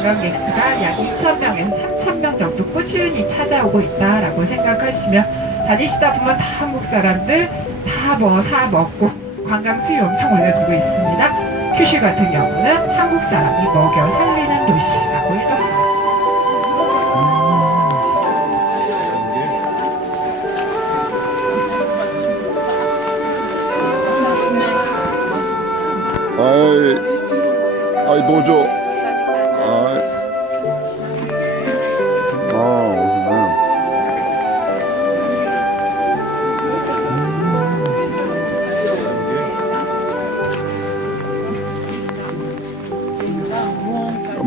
관광객수가 약 2,000명에서 3,000명 정도 꾸준히 찾아오고 있다라고 생각하시면 다니시다 보면 다 한국 사람들 다 뭐 사 먹고 관광 수요 엄청 올려주고 있습니다. 큐슈 같은 경우는 한국 사람이 먹여 살리는 도시라고 해도 아이 노조. 오시네.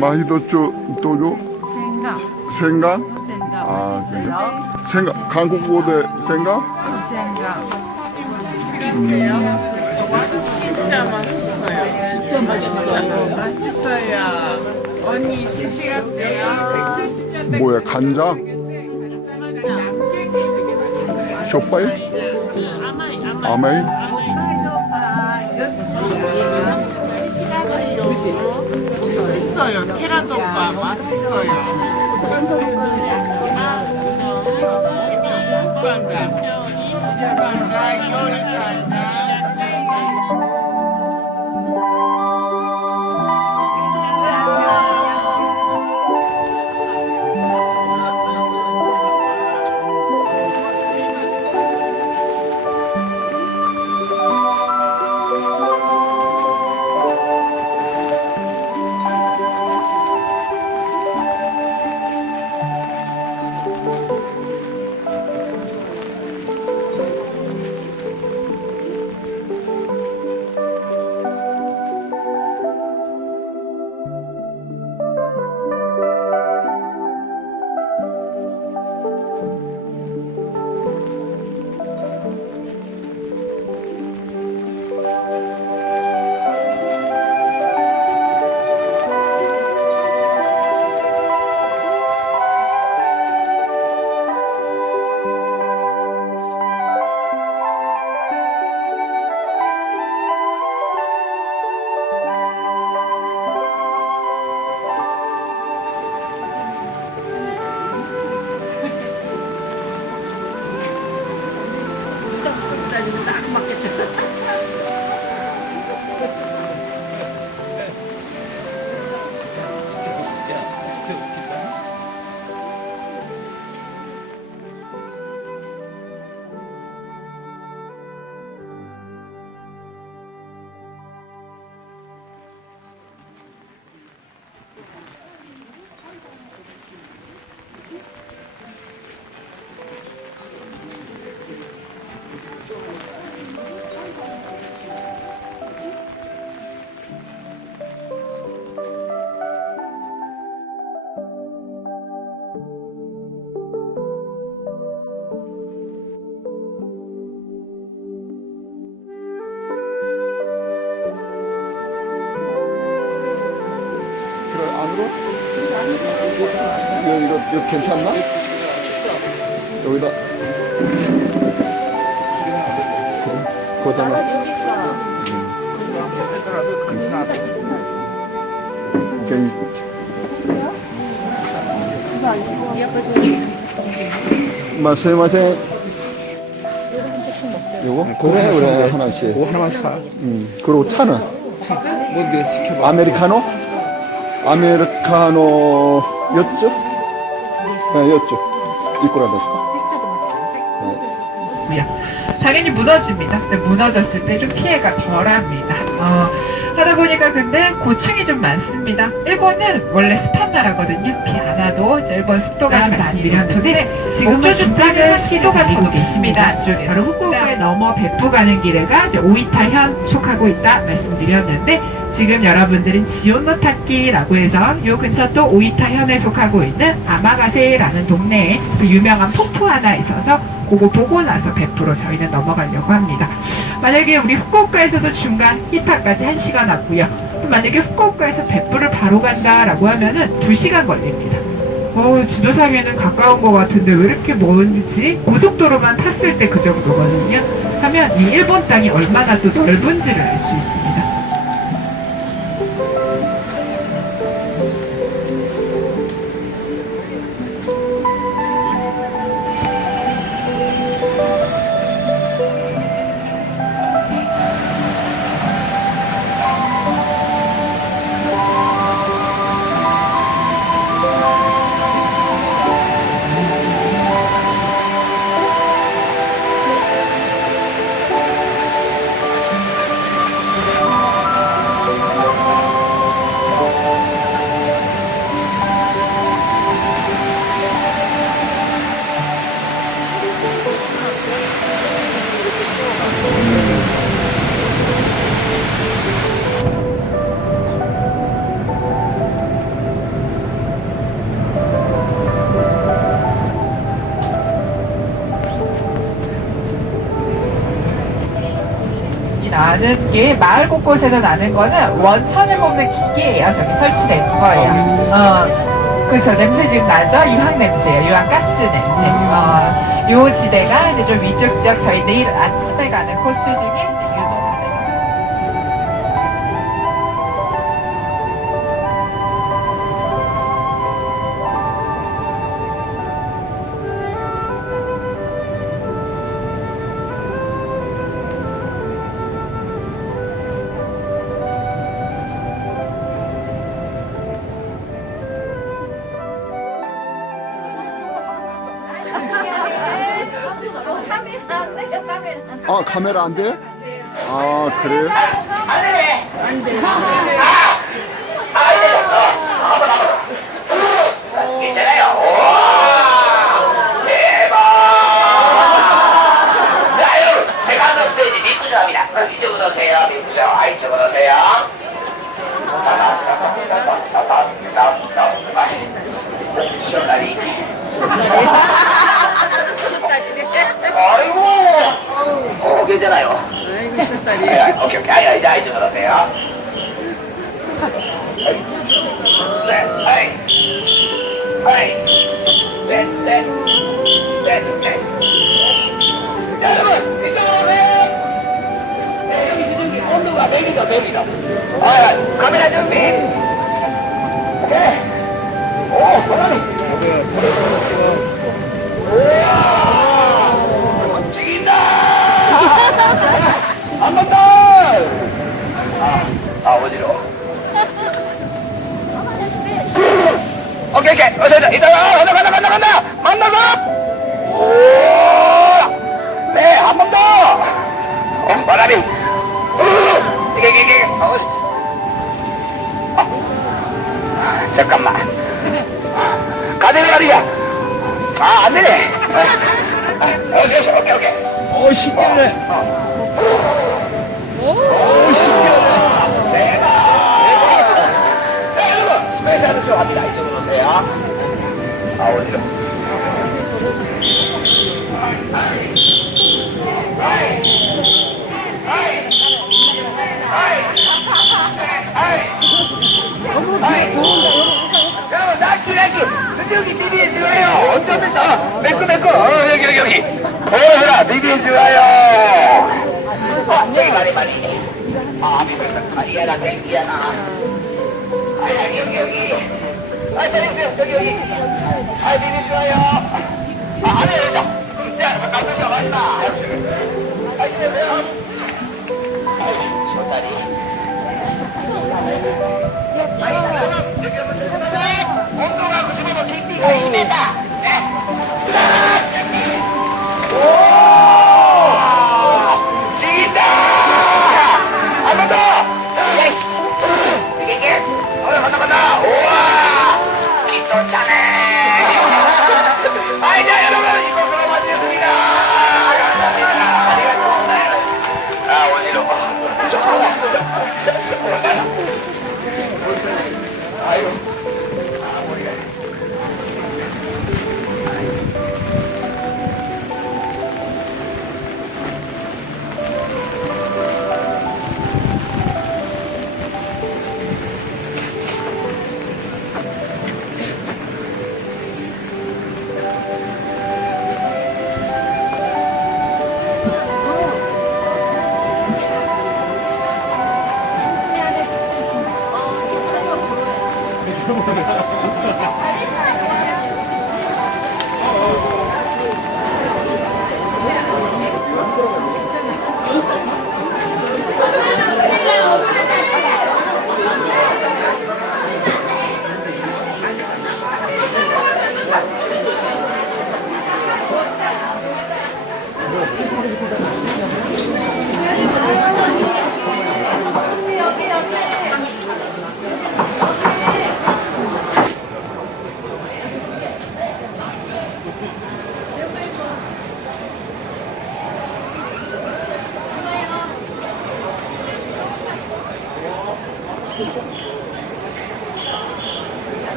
마히도초 도조? 생강. 생강. 한국어대 생강? 진짜 맛있어요. 진짜 맛있어요. 맛있어요. 언니 시시각세요. 170년 뭐야, 간장? 쇼파이? 아메이? 맛있어요. 계란덮밥 맛있어요. 이거 괜찮나? 여기다. 거기다가. 마세. 요거? 그래, 하나씩. 그거 하나만 사. 그리고 차는? 뭐 내가 시켜봐. 아메리카노? 아메리카노였죠? 네, 였죠. 이꼬라 됐을까? 당연히 무너집니다. 근데 무너졌을 때 좀 피해가 덜합니다. 하다 보니까 근데 고충이 좀 많습니다. 일본은 원래 습한 나라거든요. 비 안 와도 이제 일본 습도가 많이 드렸는데 지금은 주택은 습도가 더 높습니다. 안쪽에 바로 후쿠오카에 넘어 베푸 가는 길에가 이제 오이타현 속하고 있다 말씀드렸는데 지금 여러분들은 지온노타키라고 해서 이 근처 또 오이타현에 속하고 있는 아마가세라는 동네에 그 유명한 폭포 하나 있어서 그거 보고 나서 베프로 저희는 넘어가려고 합니다. 만약에 우리 후쿠오카에서도 중간 히타까지 1시간 왔고요. 또 만약에 후쿠오카에서 베프를 바로 간다라고 하면은 2시간 걸립니다. 지도상에는 가까운 것 같은데 왜 이렇게 먼지? 고속도로만 탔을 때 그 정도거든요. 하면 이 일본 땅이 얼마나 또 넓은지를 알 수 있습니다. 나는 게 마을 곳곳에서 나는 거는 원천을 뽑는 기계예요. 저기 설치되어 있는 거예요. 그렇죠. 냄새 지금 나죠? 유황 냄새예요. 유황가스 냄새. 요 지대가 이제 좀 위쪽 지역 저희 내일 아침에 가는 코스 중에 이제 유도하는 아, 카메라 안 돼? 아, 그래요? 자, 여러분, 세컨드 스테이지 미끄러입니다. 이쪽으로 오세요, 미끄러. 이쪽으로 오세요. 시원하니. 아이고. 괜찮아요. 네, 오케이. 자, 이쪽으로 오세요. 네, 네. 자, 여러분, 이쪽으로 오세요. 네, 온도가 100m. 카메라 준비. 오케이. 오, 고라니. 우와! 움직인다! 한 번 더! 어디로? 오케이. 이따가, 간다! 만나서! 오! 네, 한 번 더! 바람이! 이게. 잠깐만. 가지를 말이야. 안 되네. 오케이. 신기하네. 신기하네. 대박. 자, 여러분, 스페셜 쇼 합니다. 이쪽으로 오세요. 어디로? 여러분, 낙지. 수정이 비비에 좋아요. 언제부터? 매끄. 여기. 보여라, 비비에 좋아요. 저기 많이. 비비에서 가리야나, 땡기야나. 여기. 저기. 비비 좋아요. 안에 여기서. 자, 가서 마지막. 안녕하세요. 쇼다리. 온도가 95도, 깊이가 2m. 네. 오! 죽인다! 한 번 더! 야이씨! 이게? 간다! 우와! 기똥 차네! 자, 여러분, 이곳으로 마치겠습니다! 감사합니다. 원리로. 아유. 머리가.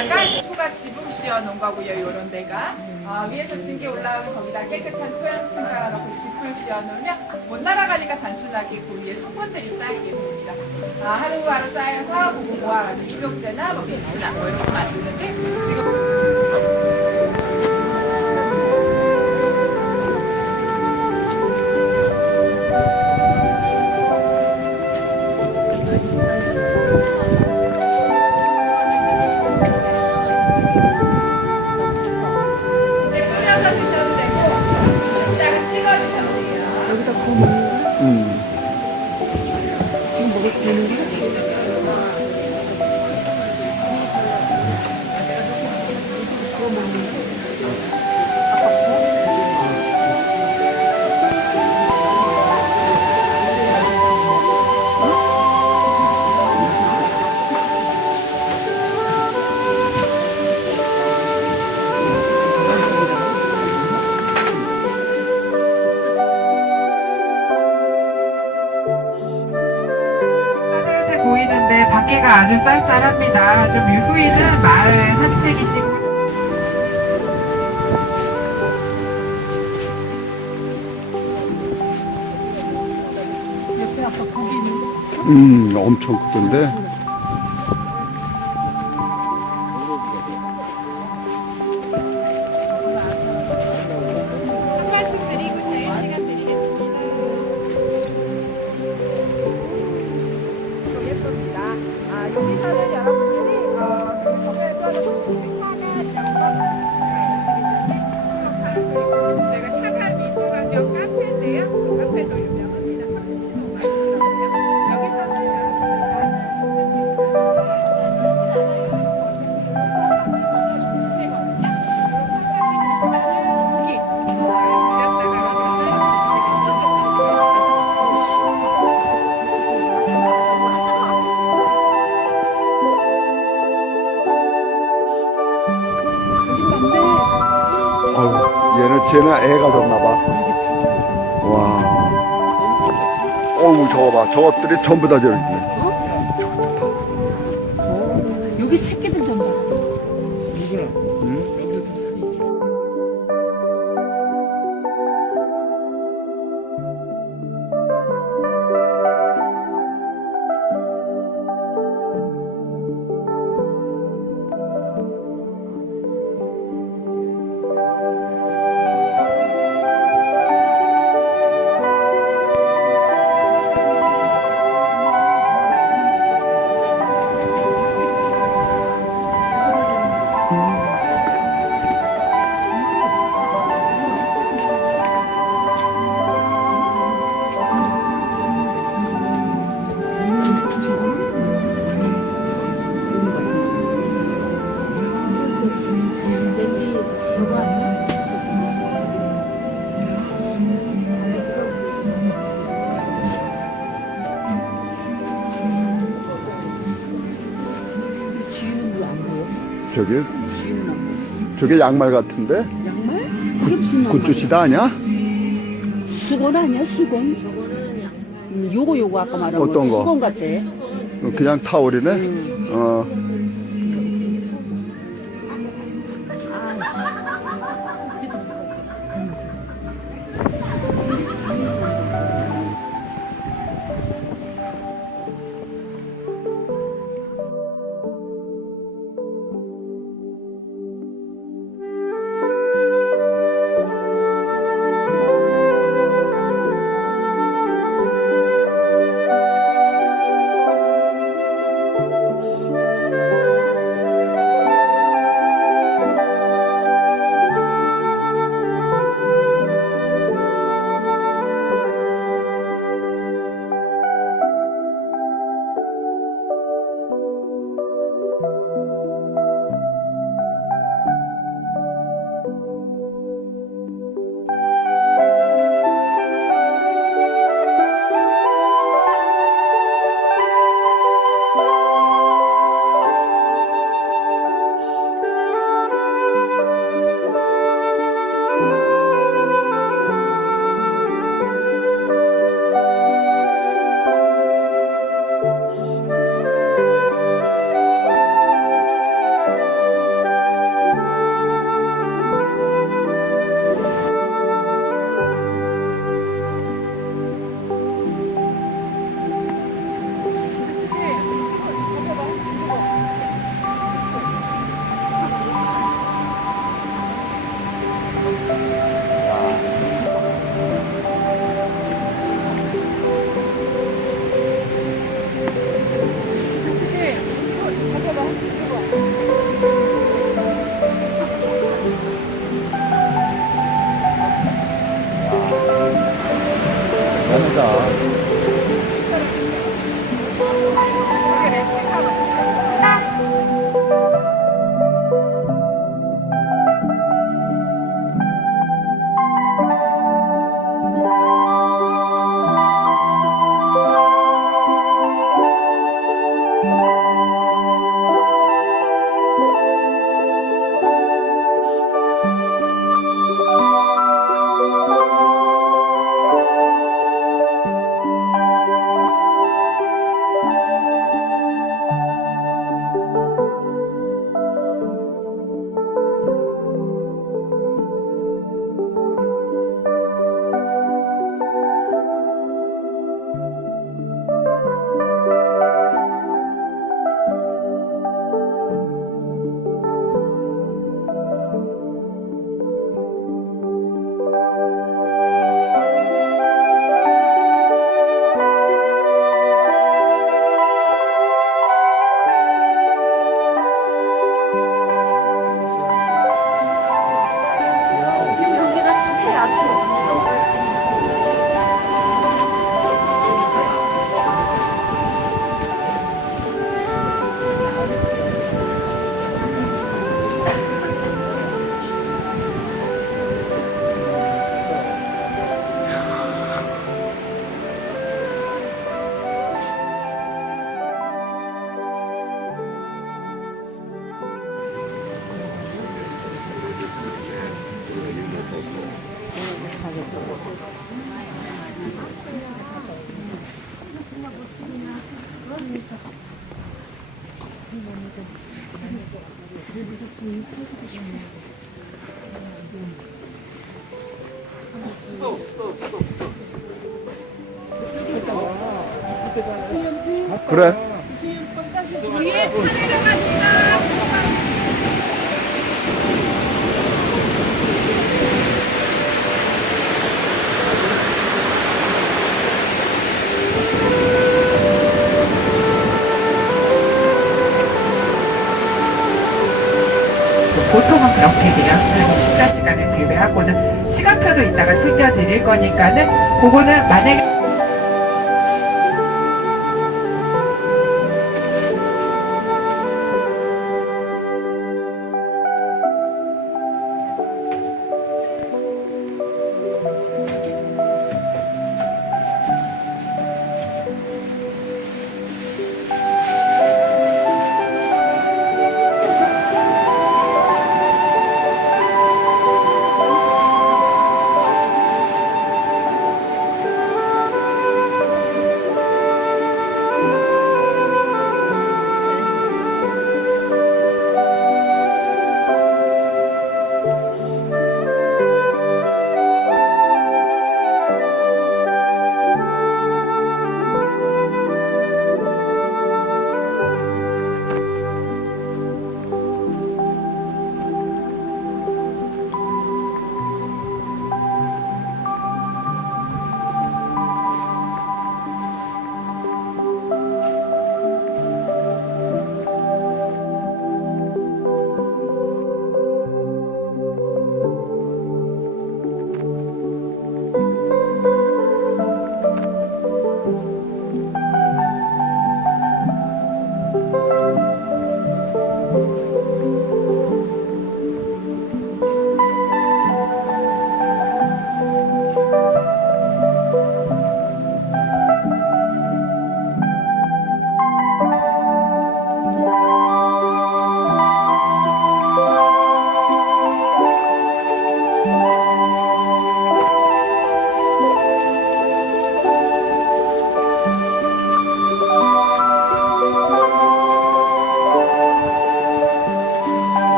여기다가 초가 지붕 씌워놓은 거고요. 요런 데가 위에서 징계 올라오면 거기다 깨끗한 토양층 깔아놓고 지붕을 씌워놓으면 못 날아가니까 단순하게 그 위에 성분들이 쌓이게 됩니다. 하루하루 쌓여서 그거 모아가지고 입욕제나 뭐 미스나 뭐 이런 거 만드는데 지금 이제 뿌려서 드셔도 되고 이따가 찍어 드셔도 돼요. 하늘색 보이는데 밖에가 아주 쌀쌀합니다. 좀 후에는 마을 산책이시고 엄청 크던데. 한 말씀 드리고 자유시간 드리겠습니다. 예쁩니다. 여기 사는 여러분들이 정면에서 보시는 저희가 샤가 미술관경 카페인데요. 저 카페도 유명합니다. 여기 사는 쟤는 애가 졌나봐. 와. 어우, 저거 봐. 저것들이 전부 다 저기 있네. 여기 새끼들 좀 봐. 여기도 좀 살이지. 저게 양말 같은데? 양말? 이게 무슨 양말? 굿즈시다 아니야? 수건 아니야 수건? 요거 아까 말한 어떤 거? 수건 같아. 그냥 타올이네? 어. 그래. 보통은 그렇게 돼요. 그리고 식사 시간을 제외하고는 시간표도 이따가 챙겨드릴 거니까는 그거는 만약에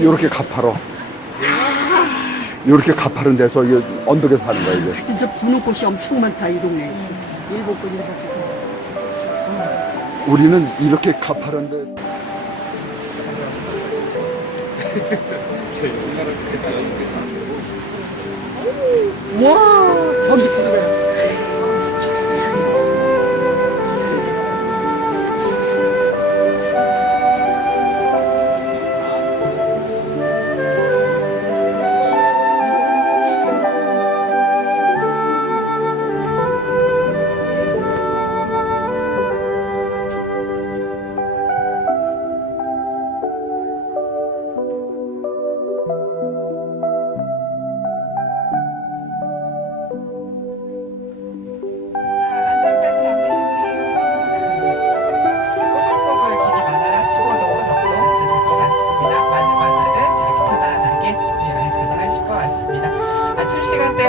요렇게 가파로. 요렇게 가파른 데서 이게 언덕에 사는 거야, 이게. 진짜 부는 꽃이 엄청 많다, 이 동네. 일곱 꽃. 우리는 이렇게 가파른데. 와, 저기 들어가요.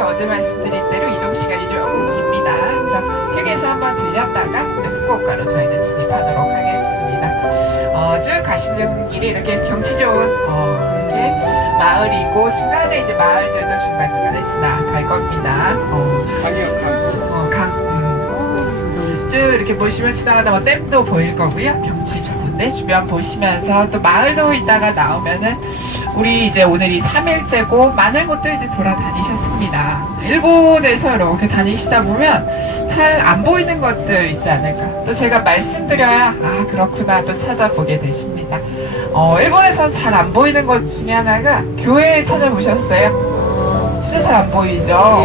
어제 말씀드린 대로 이동 시간이 조금 깁니다. 그래서 휴게소 한번 들렸다가 이제 후쿠오카로 저희는 진입하도록 아주 가시는 길이 이렇게 경치 좋은 이렇게 마을이고 중간에 이제 마을들도 중간중간에 지나갈 겁니다. 쭉 이렇게 보시면 지나가다 뭐 댐도 보일 거고요. 경치 좋은데 주변 보시면서 또 마을도 있다가 나오면은 우리 이제 오늘이 3일째고 많은 곳들 이제 돌아다니셨습니다. 일본에서 이렇게 다니시다 보면 잘 안 보이는 것들 있지 않을까. 또 제가 말씀드려야 아 그렇구나 또 찾아보게 되십니다. 일본에서는 잘 안 보이는 것 중에 하나가 교회 찾아보셨어요? 진짜 잘 안 보이죠?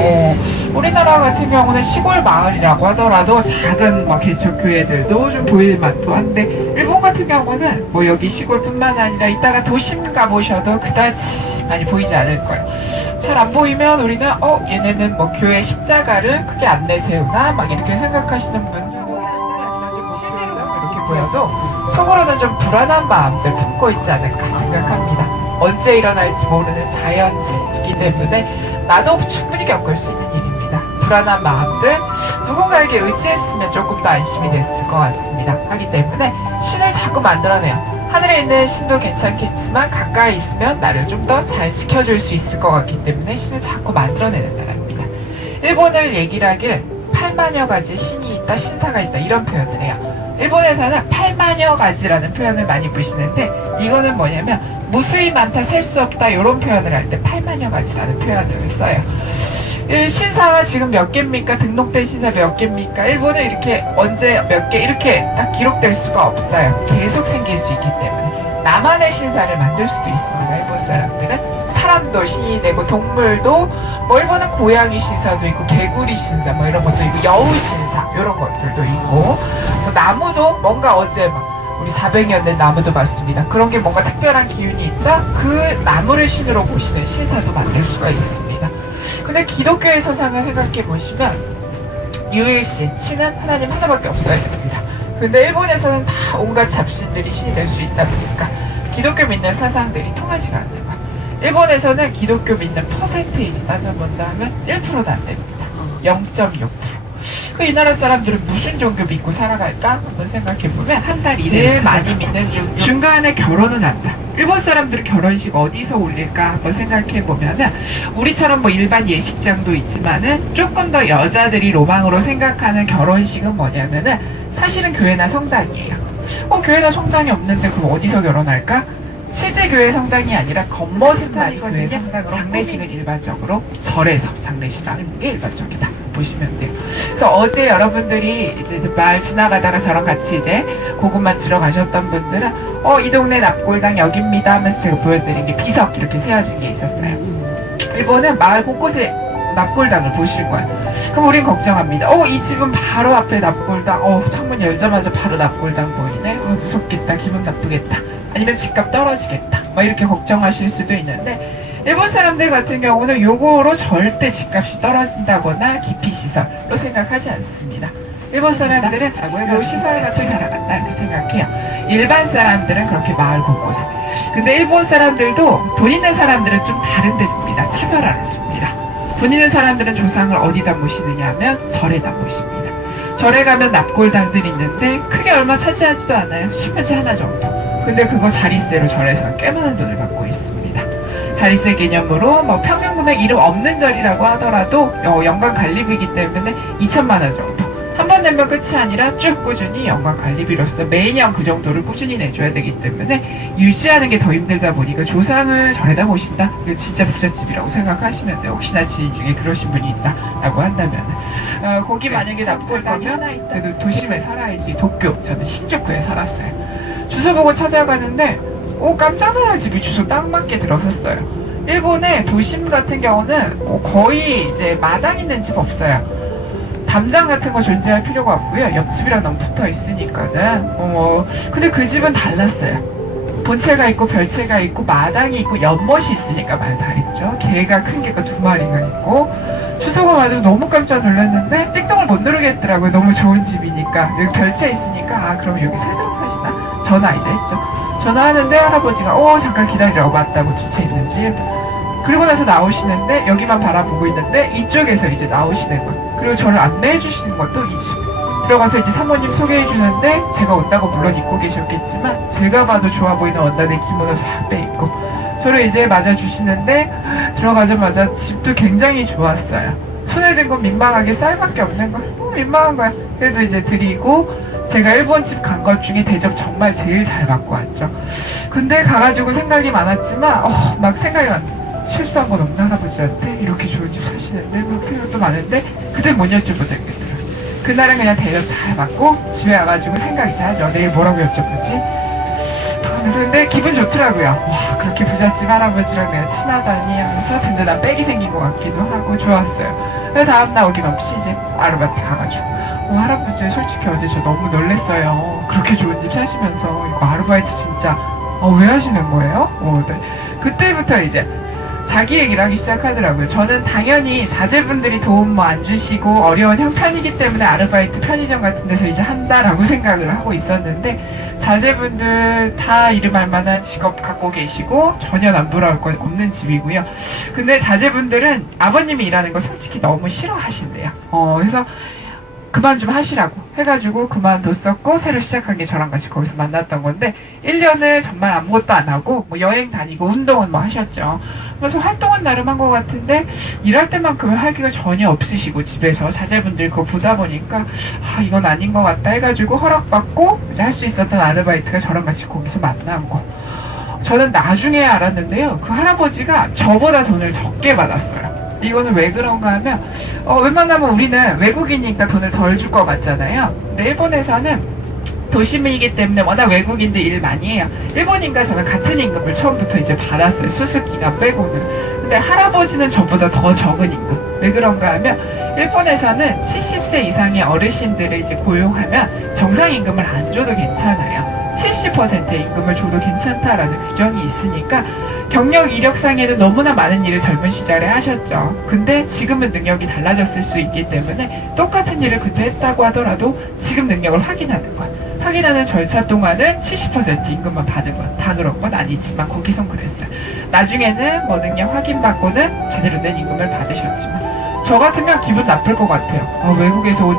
우리나라 같은 경우는 시골 마을이라고 하더라도 작은 막 개척교회들도 좀 보일 만도 한데 일본 같은 경우는 뭐 여기 시골뿐만 아니라 이따가 도심 가보셔도 그다지 많이 보이지 않을 거예요. 잘 안 보이면 우리는 얘네는 뭐 교회 십자가를 크게 안 내세우나 막 이렇게 생각하시는 분들 이렇게 보여도 속으로는 좀 불안한 마음들 품고 있지 않을까 생각합니다. 언제 일어날지 모르는 자연재해이기 때문에 나도 충분히 겪을 수 있는 일입니다. 불안한 마음들 누군가에게 의지했으면 조금 더 안심이 됐을 것 같습니다. 하기 때문에 신을 자꾸 만들어내요. 하늘에 있는 신도 괜찮겠지만 가까이 있으면 나를 좀 더 잘 지켜줄 수 있을 것 같기 때문에 신을 자꾸 만들어내는 나라입니다. 일본을 얘기를 하길 8만여 가지의 신이 있다, 신사가 있다 이런 표현을 해요. 일본에서는 8만여 가지라는 표현을 많이 보시는데 이거는 뭐냐면 무수히 많다, 셀 수 없다 이런 표현을 할 때 8만여 가지라는 표현을 써요. 신사가 지금 몇 개입니까? 등록된 신사 몇 개입니까? 일본은 이렇게 언제 몇 개 이렇게 딱 기록될 수가 없어요. 계속 생길 수 있기 때문에 나만의 신사를 만들 수도 있습니다. 일본 사람들은 사람도 신이 되고 동물도 뭐 일본은 고양이 신사도 있고 개구리 신사 뭐 이런 것도 있고 여우 신사 이런 것들도 있고 뭐 나무도 뭔가 어제 막 우리 400년 된 나무도 봤습니다. 그런 게 뭔가 특별한 기운이 있다? 그 나무를 신으로 보시는 신사도 만들 수가 있습니다. 근데 기독교의 서상을 생각해 보시면 유일신, 신은 하나님 하나밖에 없어야 됩니다. 근데 일본에서는 다 온갖 잡신들이 신이 될 수 있다 보니까 기독교 믿는 사상들이 통하지가 않는 거예요. 일본에서는 기독교 믿는 퍼센테이지 따져본다면 1%도 안 됩니다. 0.6%. 이 나라 사람들은 무슨 종교 믿고 살아갈까? 한번 생각해보면 한 달 이내에 제일 많이 믿는 종교 중간에 결혼은 한다. 일본 사람들은 결혼식 어디서 올릴까? 한번 생각해보면은 우리처럼 뭐 일반 예식장도 있지만은 조금 더 여자들이 로망으로 생각하는 결혼식은 뭐냐면은 사실은 교회나 성당이에요. 교회나 성당이 없는데 그럼 어디서 결혼할까? 실제 교회 성당이 아니라 겉모습만 교회 성당으로 장례식은 일반적으로 절에서 장례식 하는 게 일반적이다. 보시면 돼요. 그래서 어제 여러분들이 이제 마을 지나가다가 저랑 같이 이제 그곳만 들어가셨던 분들은 이 동네 납골당 여기입니다 하면서 제가 보여드린 게 비석 이렇게 세워진 게 있었어요. 일본은 마을 곳곳에 납골당을 보실 거예요. 그럼 우린 걱정합니다. 이 집은 바로 앞에 납골당. 창문 열자마자 바로 납골당 보이네. 무섭겠다. 기분 나쁘겠다. 아니면 집값 떨어지겠다. 막 이렇게 걱정하실 수도 있는데 일본 사람들 같은 경우는 요거로 절대 집값이 떨어진다거나 기피시설로 생각하지 않습니다. 일본 사람들은 요 시설 같은 살아간다 이렇게 생각해요. 일반 사람들은 그렇게 마을 곳곳에. 근데 일본 사람들도 돈 있는 사람들은 좀 다른 데 둡니다. 차별화를 줍니다. 돈 있는 사람들은 조상을 어디다 모시느냐 하면 절에다 모십니다. 절에 가면 납골당들이 있는데 크게 얼마 차지하지도 않아요. 신문지 하나 정도. 근데 그거 자리세로 절에서 꽤 많은 돈을 받고 있습니다. 자리세 개념으로 뭐 평균 금액 이름 없는 절이라고 하더라도 연간 관리비이기 때문에 2천만 원 정도. 한 번 내면 끝이 아니라 쭉 꾸준히 연간 관리비로서 매년 그 정도를 꾸준히 내줘야 되기 때문에 유지하는 게 더 힘들다 보니까 조상을 절에다 모신다? 이거 진짜 부잣집이라고 생각하시면 돼요. 혹시나 지인 중에 그러신 분이 있다라고 한다면 거기 만약에 납골당면 그래도 도심에 살아야지. 도쿄, 저는 신주쿠에 살았어요. 주소 보고 찾아가는데 깜짝 놀랄 집이 주소 딱 맞게 들어섰어요. 일본의 도심 같은 경우는 거의 이제 마당 있는 집 없어요. 담장 같은 거 존재할 필요가 없고요. 옆집이랑 너무 붙어 있으니까는. 근데 그 집은 달랐어요. 본체가 있고 별체가 있고 마당이 있고 연못이 있으니까 말 다르죠. 개가 큰 개가 2마리가 있고 주소가 맞아서 너무 깜짝 놀랐는데 띵동을 못 누르겠더라고요. 너무 좋은 집이니까. 여기 별채 있으니까 그럼 여기 살도록 하시나? 전화 이제 했죠. 전화하는데 할아버지가 잠깐 기다리라고 맞다고 두 채 있는 집. 그리고 나서 나오시는데 여기만 바라보고 있는데 이쪽에서 이제 나오시는 거예요. 그리고 저를 안내해 주시는 것도 이 집. 들어가서 이제 사모님 소개해 주는데 제가 온다고 물론 입고 계셨겠지만 제가 봐도 좋아 보이는 원단의 기모노 싹 빼입고 저를 이제 맞아주시는데 들어가자마자 집도 굉장히 좋았어요. 손에 든 건 민망하게 쌀밖에 없는 거야. 민망한 거야. 그래도 이제 드리고 제가 일본집 간 것 중에 대접 정말 제일 잘 받고 왔죠. 근데 가가지고 생각이 많았지만 막 생각이 실수한 건 없나 할아버지한테 이렇게 좋은 집 사시는데 막 생각도 많은데 그때 못 여쭤보겠더라고요. 그날은 그냥 대접 잘 받고 집에 와가지고 생각이 나죠. 내일 뭐라고 여쭤보지? 근데 기분 좋더라고요. 와 그렇게 부잣집 할아버지랑 내가 친하다니 하면서 든든한 백이 생긴 것 같기도 하고 좋았어요. 그래서 다음날 어김없이 이제 아르바이트 가가지고 할아버지 솔직히 어제 저 너무 놀랬어요. 그렇게 좋은 집 사시면서 이거 아르바이트 진짜 왜 하시는 거예요? 네. 그때부터 이제 자기 얘기를 하기 시작하더라고요. 저는 당연히 자제분들이 도움 뭐 안 주시고 어려운 형편이기 때문에 아르바이트 편의점 같은 데서 이제 한다라고 생각을 하고 있었는데 자제분들 다 이름할 만한 직업 갖고 계시고 전혀 남부러울 건 없는 집이고요. 근데 자제분들은 아버님이 일하는 거 솔직히 너무 싫어하신대요. 그래서 그만 좀 하시라고 해가지고 그만뒀었고 새로 시작한 게 저랑 같이 거기서 만났던 건데 1년을 정말 아무것도 안 하고 뭐 여행 다니고 운동은 뭐 하셨죠. 그래서 활동은 나름 한 것 같은데 일할 때만큼은 할기가 전혀 없으시고 집에서 자제분들 그거 보다 보니까 이건 아닌 것 같다 해가지고 허락받고 이제 할 수 있었던 아르바이트가 저랑 같이 거기서 만난 거. 저는 나중에 알았는데요. 그 할아버지가 저보다 돈을 적게 받았어요. 이거는 왜 그런가 하면 웬만하면 우리는 외국인이니까 돈을 덜 줄 것 같잖아요. 근데 일본에서는 도심이기 때문에 워낙 외국인들 일 많이 해요. 일본인과 저는 같은 임금을 처음부터 이제 받았어요. 수습기간 빼고는. 근데 할아버지는 저보다 더 적은 임금. 왜 그런가 하면 일본에서는 70세 이상의 어르신들을 이제 고용하면 정상 임금을 안 줘도 괜찮아요. 70%의 임금을 줘도 괜찮다라는 규정이 있으니까 경력 이력상에는 너무나 많은 일을 젊은 시절에 하셨죠. 근데 지금은 능력이 달라졌을 수 있기 때문에 똑같은 일을 그때 했다고 하더라도 지금 능력을 확인하는 것. 확인하는 절차 동안은 70% 임금만 받은 것. 다 그런 건 아니지만 거기선 그랬어요. 나중에는 뭐 능력 확인받고는 제대로 된 임금을 받으셨지만 저 같으면 기분 나쁠 것 같아요. 외국에서 온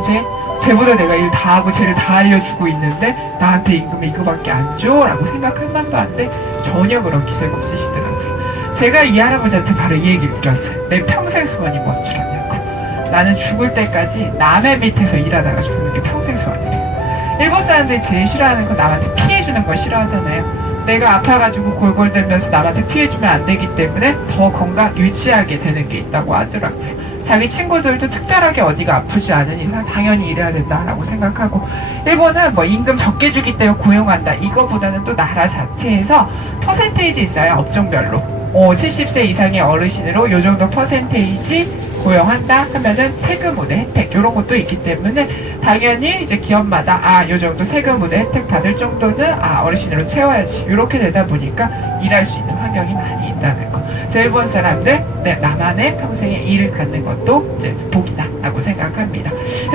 쟤보다 내가 일 다 하고 쟤를 다 알려주고 있는데 나한테 임금이 이거밖에 안 줘? 라고 생각한단 말인데 전혀 그런 기세가 없으시더라고요. 제가 이 할아버지한테 바로 이 얘기를 들었어요. 내 평생 소원이 뭔 줄 아냐고. 나는 죽을 때까지 남의 밑에서 일하다가 죽는 게 평생 소원이래요. 일본 사람들이 제일 싫어하는 건 남한테 피해주는 걸 싫어하잖아요. 내가 아파가지고 골골대면서 남한테 피해주면 안 되기 때문에 더 건강 유지하게 되는 게 있다고 하더라고요. 자기 친구들도 특별하게 어디가 아프지 않은 이상 당연히 일해야 된다라고 생각하고 일본은 뭐 임금 적게 주기 때문에 고용한다 이거보다는 또 나라 자체에서 퍼센테이지 있어요. 업종별로 70세 이상의 어르신으로 요 정도 퍼센테이지 고용한다 하면은 세금 우대 혜택 이런 것도 있기 때문에 당연히 이제 기업마다 요 정도 세금 우대 혜택 받을 정도는 어르신으로 채워야지 이렇게 되다 보니까 일할 수 있는 환경이 많이 있다는 거. 일본 사람들 나만의 평생의 일을 갖는 것도 이제 복이다라고 생각합니다.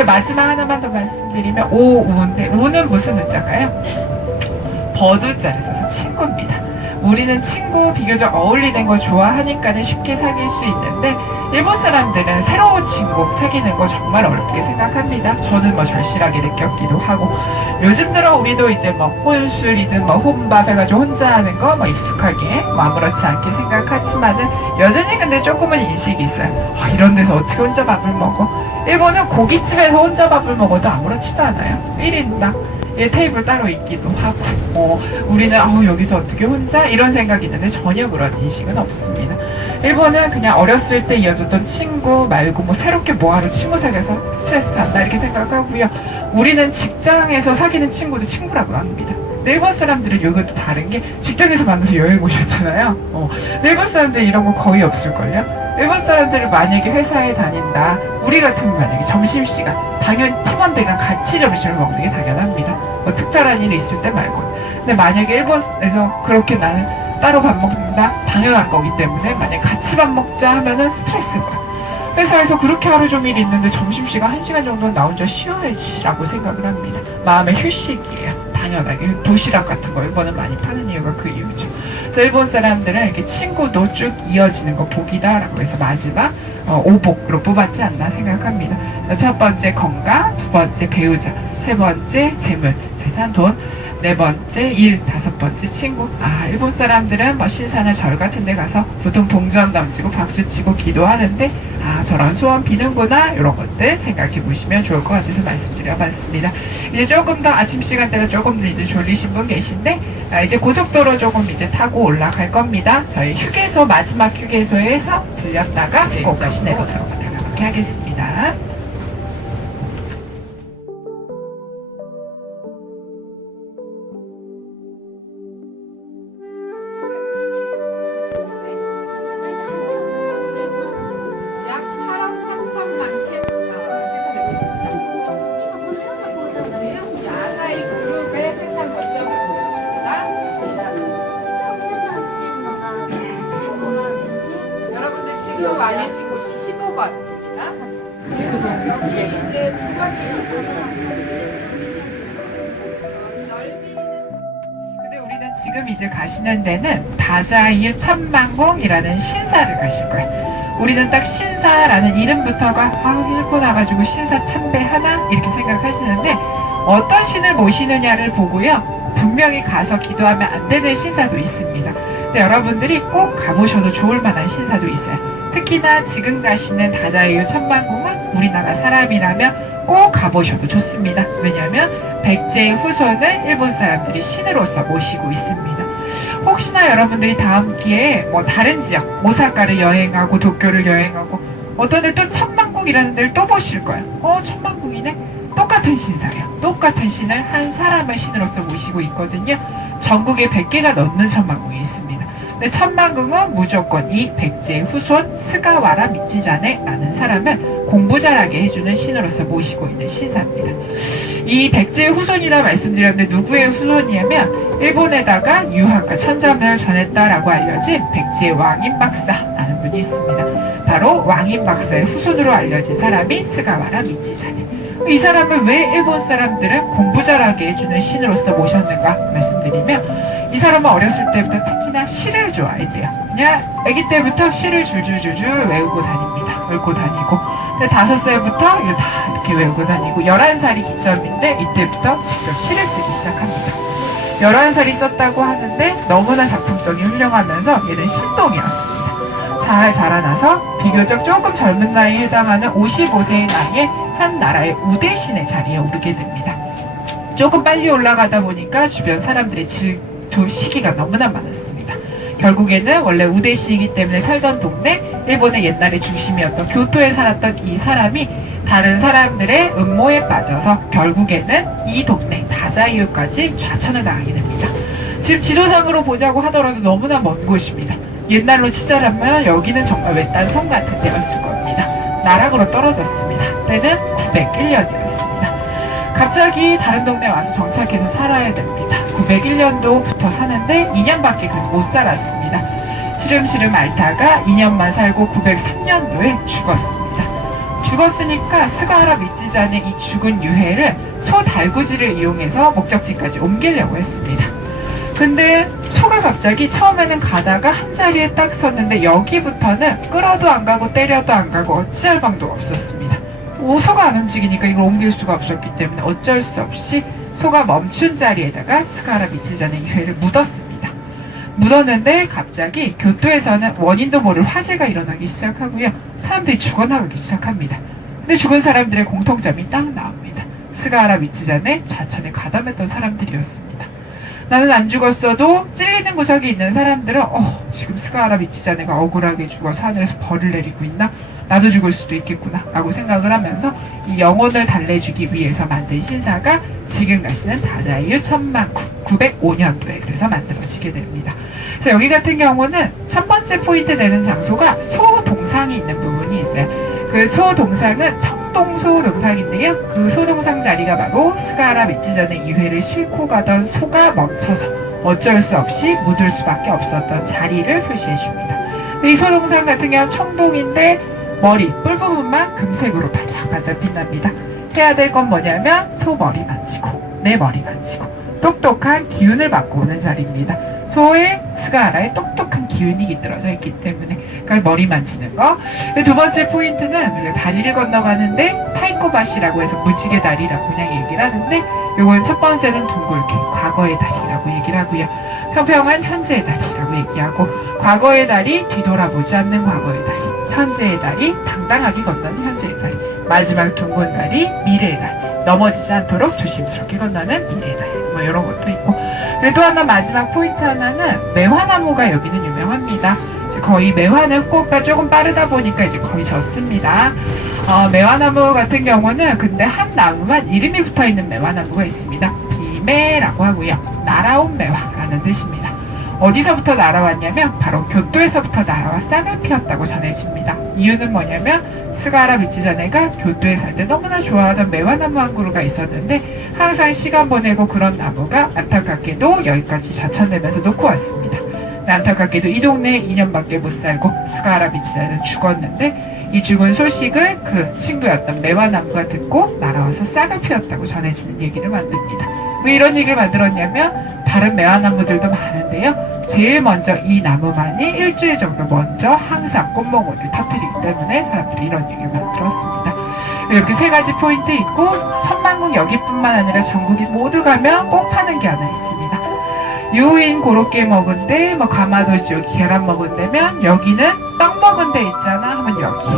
마지막 하나만 더 말씀드리면 오우인데 우는 무슨 우자가요? 버두자를 써서 친구입니다. 우리는 친구 비교적 어울리는 거 좋아하니까는 쉽게 사귈 수 있는데 일본 사람들은 새로운 친구 사귀는 거 정말 어렵게 생각합니다. 저는 뭐 절실하게 느꼈기도 하고 요즘 들어 우리도 이제 뭐 혼술이든 뭐 혼밥 해가지고 혼자 하는 거 뭐 익숙하게 뭐 아무렇지 않게 생각하지만은 여전히 근데 조금은 인식이 있어요. 이런 데서 어떻게 혼자 밥을 먹어? 일본은 고깃집에서 혼자 밥을 먹어도 아무렇지도 않아요. 1인당 테이블 따로 있기도 하고 우리는 여기서 어떻게 혼자? 이런 생각이 있는데 전혀 그런 인식은 없습니다. 일본은 그냥 어렸을 때 이어졌던 친구 말고 뭐 새롭게 뭐하러 친구 사귀어서 스트레스 받나 이렇게 생각하고요. 우리는 직장에서 사귀는 친구도 친구라고 합니다. 일본 사람들은 이것도 다른 게 직장에서 만나서 여행 오셨잖아요. 일본 사람들은 이런 거 거의 없을걸요? 일본 사람들은 만약에 회사에 다닌다. 우리 같으면 만약에 점심시간 당연히 팀원들이랑 같이 점심을 먹는 게 당연합니다. 뭐 특별한 일이 있을 때 말고. 근데 만약에 일본에서 그렇게 나는 따로 밥 먹는다? 당연한 거기 때문에 만약에 같이 밥 먹자 하면은 스트레스가. 회사에서 그렇게 하루 종일 있는데 점심시간 1시간 정도는 나 혼자 쉬어야지 라고 생각을 합니다. 마음의 휴식이에요. 당연하게 도시락 같은 거 일본은 많이 파는 이유가 그 이유죠. 일본 사람들은 이렇게 친구도 쭉 이어지는 거 복이다 라고 해서 마지막 오복으로 뽑았지 않나 생각합니다. 첫 번째 건강, 두 번째 배우자, 세 번째 재물, 재산, 돈, 네 번째 일, 다섯 번째 친구. 일본 사람들은 뭐 신사나 절 같은 데 가서 보통 동전 던지고 박수 치고 기도하는데 저런 소원 비는구나, 이런 것들 생각해 보시면 좋을 것 같아서 말씀드려봤습니다. 이제 조금 더 아침 시간대가 조금 더 이제 졸리신 분 계신데 이제 고속도로 조금 이제 타고 올라갈 겁니다. 저희 휴게소, 마지막 휴게소에서 들렸다가 꼭 시내로 들어가도록 하겠습니다. 약 8억 3천만 캔 생산되고 있습니다. 이 아사히 그룹의 생산 거점을 보여줍니다. 여러분들 지금 와 계신 곳이 15번입니다. 여기 이제 직원들이 근데 우리는 지금 이제 가시는 데는 다자이유 천만공이라는 신사를 가실 거예요. 우리는 딱 신사라는 이름부터가 일본 와가지고 신사 참배하나? 이렇게 생각하시는데 어떤 신을 모시느냐를 보고요, 분명히 가서 기도하면 안 되는 신사도 있습니다. 근데 여러분들이 꼭 가보셔도 좋을 만한 신사도 있어요. 특히나 지금 가시는 다자이유 천만공은 우리나라 사람이라면 꼭 가보셔도 좋습니다. 왜냐하면 백제의 후손을 일본 사람들이 신으로서 모시고 있습니다. 혹시나 여러분들이 다음 기회에 뭐 다른 지역, 오사카를 여행하고 도쿄를 여행하고 어떤 데 또 천만궁이라는 데를 또 보실 거예요. 천만궁이네? 똑같은 신사예요. 똑같은 신을 한 사람을 신으로서 모시고 있거든요. 전국에 100개가 넘는 천만궁이 있습니다. 근데 천만궁은 무조건 이 백제의 후손 스가와라 미치자네라는 사람을 공부 잘하게 해주는 신으로서 모시고 있는 신사입니다. 이 백제의 후손이라 말씀드렸는데 누구의 후손이냐면 일본에다가 유학과 천자문을 전했다라고 알려진 백제 왕인 박사라는 분이 있습니다. 바로 왕인 박사의 후손으로 알려진 사람이 스가와라 미치자네. 이 사람을 왜 일본 사람들은 공부 잘하게 해주는 신으로서 모셨는가 말씀드리면, 이 사람은 어렸을 때부터 특히나 시를 좋아했대요. 그냥 아기 때부터 시를 줄줄줄줄 외우고 다닙니다. 외우고 다니고 5살부터 이거 다 이렇게 외우고 다니고 11살이 기점인데 이때부터 직접 시를 쓰기 시작합니다. 11살이 썼다고 하는데 너무나 작품성이 훌륭하면서 얘는 신동이었습니다. 잘 자라나서 비교적 조금 젊은 나이에 해당하는 55세의 나이에 한 나라의 우대신의 자리에 오르게 됩니다. 조금 빨리 올라가다 보니까 주변 사람들의 질투 시기가 너무나 많았습니다. 결국에는 원래 우대시이기 때문에 살던 동네, 일본의 옛날의 중심이었던 교토에 살았던 이 사람이 다른 사람들의 음모에 빠져서 결국에는 이 동네 다자이유까지 좌천을 당하게 됩니다. 지금 지도상으로 보자고 하더라도 너무나 먼 곳입니다. 옛날로 치자라면 여기는 정말 외딴 섬 같은 데였을 겁니다. 나락으로 떨어졌습니다. 때는 901년이었습니다. 갑자기 다른 동네에 와서 정착해서 살아야 됩니다. 901년도부터 사는데 2년밖에 그래서 못 살았습니다. 시름시름 앓다가 2년만 살고 903년도에 죽었습니다. 죽었으니까 스가하라 미치자네 이 죽은 유해를 소 달구지를 이용해서 목적지까지 옮기려고 했습니다. 근데 소가 갑자기 처음에는 가다가 한 자리에 딱 섰는데 여기부터는 끌어도 안 가고 때려도 안 가고 어찌할 방도가 없었습니다. 소가 안 움직이니까 이걸 옮길 수가 없었기 때문에 어쩔 수 없이 소가 멈춘 자리에다가 스가하라 미치자네 유해를 묻었습니다. 묻었는데 갑자기 교토에서는 원인도 모를 화재가 일어나기 시작하고요. 사람들이 죽어나가기 시작합니다. 근데 죽은 사람들의 공통점이 딱 나옵니다. 스가하라 미치자네 좌천에 가담했던 사람들이었습니다. 나는 안 죽었어도 찔리는 구석이 있는 사람들은 지금 스가하라 미치자네가 억울하게 죽어서 하늘에서 벌을 내리고 있나? 나도 죽을 수도 있겠구나 라고 생각을 하면서 이 영혼을 달래주기 위해서 만든 신사가 지금 가시는 다자이유 천만궁 905년도에 그래서 만들어지게 됩니다. 그래서 여기 같은 경우는 첫 번째 포인트 되는 장소가 소동상이 있는 부분이 있어요. 그 소동상은 청동소동상인데요. 그 소동상 자리가 바로 스가하라 미치자네 이회를 싣고 가던 소가 멈춰서 어쩔 수 없이 묻을 수밖에 없었던 자리를 표시해 줍니다. 이 소동상 같은 경우는 청동인데 머리, 뿔 부분만 금색으로 반짝반짝 빛납니다. 해야 될 건 뭐냐면 소 머리 만지고 내 머리 만지고 똑똑한 기운을 받고 오는 자리입니다. 소의 스가하라에 똑똑한 기운이 깃들어져 있기 때문에 그러니까 머리 만지는 거. 두 번째 포인트는 우리가 다리를 건너가는데 타이코바시라고 해서 무지개 다리라고 그냥 얘기를 하는데, 요건 첫 번째는 둥글게 과거의 다리라고 얘기를 하고요. 평평한 현재의 다리라고 얘기하고, 과거의 다리 뒤돌아보지 않는 과거의 다리, 현재의 다리 당당하게 건너는 현재의 다리, 마지막 둥근 다리 미래의 다리, 넘어지지 않도록 조심스럽게 건너는 미래의 다리, 뭐 이런 것도 있고. 그리고 또 하나 마지막 포인트 하나는 매화나무가 여기는 유명합니다. 거의 매화는 후쿠오카 조금 빠르다 보니까 이제 거의 졌습니다. 매화나무 같은 경우는 근데 한 나무만 이름이 붙어 있는 매화나무가 있습니다. 비매라고 하고요. 날아온 매화라는 뜻입니다. 어디서부터 날아왔냐면 바로 교토에서부터 날아와 싹을 피웠다고 전해집니다. 이유는 뭐냐면 스가하라 미치자네가 교토에 살 때 너무나 좋아하던 매화나무 한 그루가 있었는데 항상 시간 보내고 그런 나무가 안타깝게도 여기까지 자천되면서 놓고 왔습니다. 안타깝게도 이 동네에 2년밖에 못 살고 스가하라 미치자네는 죽었는데 이 죽은 소식을 그 친구였던 매화나무가 듣고 날아와서 싹을 피웠다고 전해지는 얘기를 만듭니다. 왜 이런 얘기를 만들었냐면 다른 매화나무들도 많은데요. 제일 먼저 이 나무만이 일주일 정도 먼저 항상 꽃몽울을 터뜨리기 때문에 사람들이 이런 얘기를 만들었습니다. 이렇게 세 가지 포인트 있고 천만국 여기뿐만 아니라 전국이 모두 가면 꼭 파는 게 하나 있습니다. 유인 고로케 먹은데 뭐 가마도지 계란 먹은데면 여기는 떡 먹은 데 있잖아 하면 여기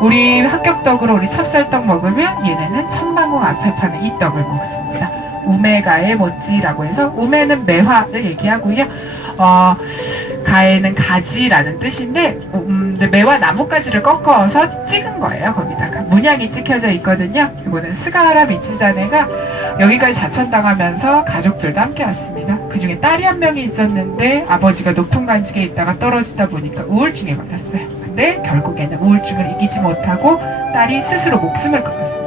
우리 합격떡으로 우리 찹쌀떡 먹으면 얘네는 천만국 앞에 파는 이 떡을 먹습니다. 우메가에 모찌라고 해서 우메는 매화를 얘기하고요. 가에는 가지라는 뜻인데 매화 나뭇가지를 꺾어서 찍은 거예요. 거기다가 문양이 찍혀져 있거든요. 이거는 스가하라 미치자네가 여기까지 자천당하면서 가족들도 함께 왔습니다. 그 중에 딸이 한 명이 있었는데 아버지가 높은 간직에 있다가 떨어지다 보니까 우울증에 걸렸어요. 근데 결국에는 우울증을 이기지 못하고 딸이 스스로 목숨을 끊었습니다.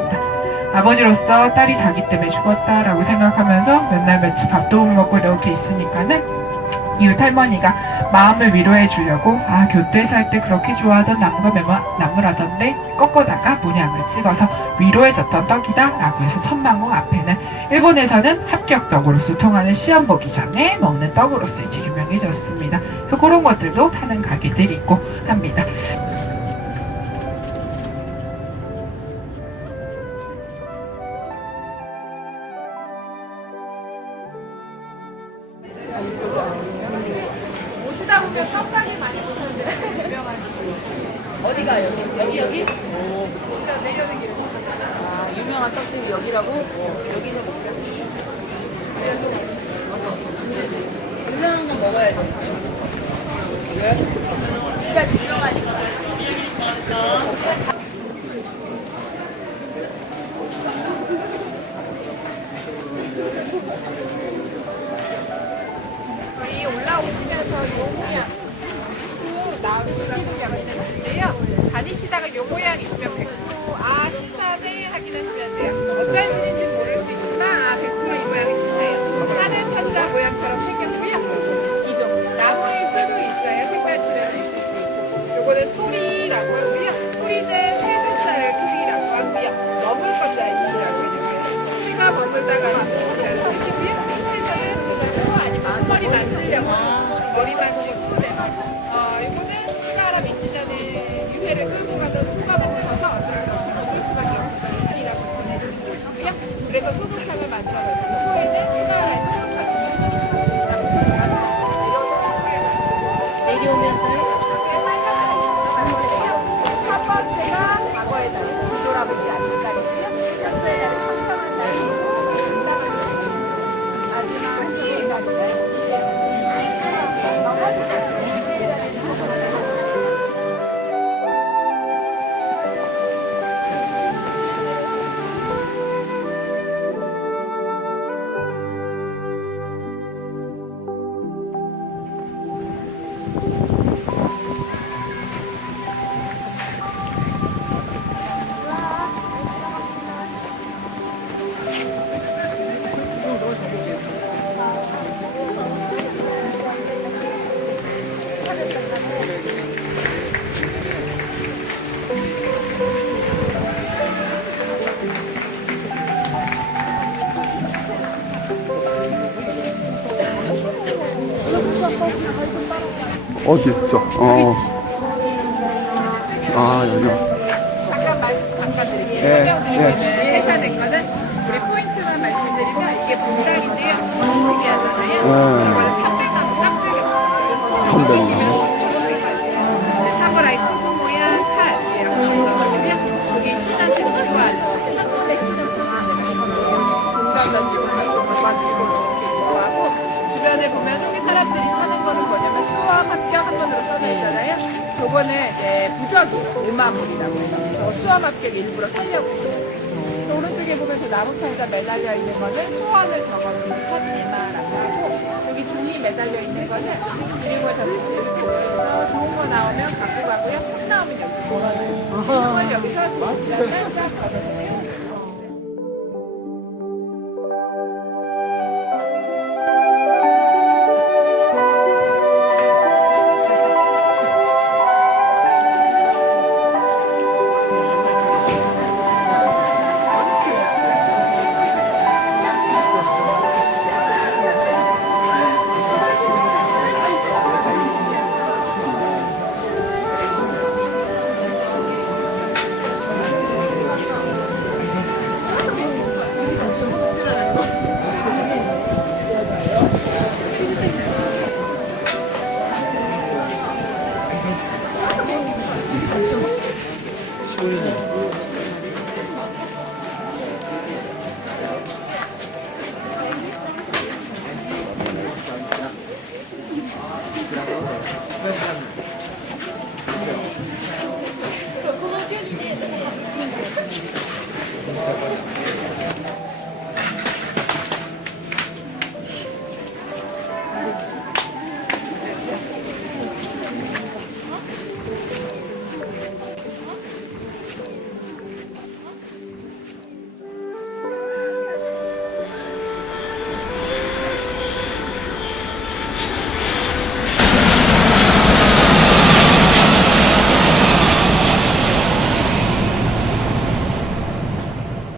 아버지로서 딸이 자기 때문에 죽었다라고 생각하면서 몇 날 며칠 밥도 못 먹고 이렇게 있으니까는 이웃 할머니가 마음을 위로해 주려고 교토에 살 때 그렇게 좋아하던 나무가 나무라던데 꺾어다가 문양을 찍어서 위로해줬던 떡이다 라고 해서 천만국 앞에는 일본에서는 합격떡으로서 통하는 시험 보기 전에 먹는 떡으로서 이제 유명해졌습니다. 그래서 그런 것들도 파는 가게들이 있고 합니다. 오시다 보면 떡가게 많이 보셨는데 유명한 어디가 여기? 진짜 내려오는 길에 유명한 떡집이 여기라고? 여기는 유명한 건 먹어야지. 왜? 진짜 유명하니까. 저희 올라오시면서 요 모양 나오는 있는데요. 다니시다가 요 모양 있으면 100% 신사네 확인하시면 돼요. 어떤 신인지 모를 수 있지만 100% 이 모양이 신사예요. 하늘 천자 모양처럼 생겼고요. 기둥 나무일 수도 있어요. 색깔 칠해져 있을 수 있고. 요거는 토리라고 하고요. 토리는 세 글자를 토리라고 하고요. 머물 것자리라고 이렇게 새가 머물다가 만드는 뜻이고요. 세자는 아니면 손머리 만지려고 머리 만지고 이거는 스가하라 미치자네 유해를 끌고 가던 소가 먹으셔서 어쩔 수 없이 먹을 수밖에 없어서 자리라고 전해지는 것이고요. 그래서 소독상을 만들어가지고 소에는 스가하라의 행복한 내려오면 첫 번째가 과거의 다리, 뒤돌아보지 않는 다리고요. 현재의 다리, 평평한 다리고 마지막이 어디 있죠? 아, 여기요. 잠깐 드릴게요. 예, 설명드리고 예. 있는데 회사된 거는 우리 포인트만 말씀드리면 이게 분당인데요. 특이하잖아요. 예. 이거는 편백나무 깍두기 편백나무. 사무라이 투구 모양 칼 이렇게 있어가지고요. 여기 시전 식구도 좋아하는 제 시전 공장 던지고 가지고 이렇게 하고 주변에 보면 여기 사람들이 사는 거는 뭐냐면 수업 합격 한 번으로 써져 있잖아요. 저거는 이제 부적이 음화물이라고 해서 저 수험 합격 일부러 살려고 저 오른쪽에 보면 저 나무판에다 매달려 있는 거는 소원을 적어놓은 첫 일마라고 하고 여기 종이 매달려 있는 거는 그림을 전체를 보여서 좋은 거 나오면 갖고 가고요. 못 나오면 여기 걸어줘요. 이건 여기서 딱 걸어줘요.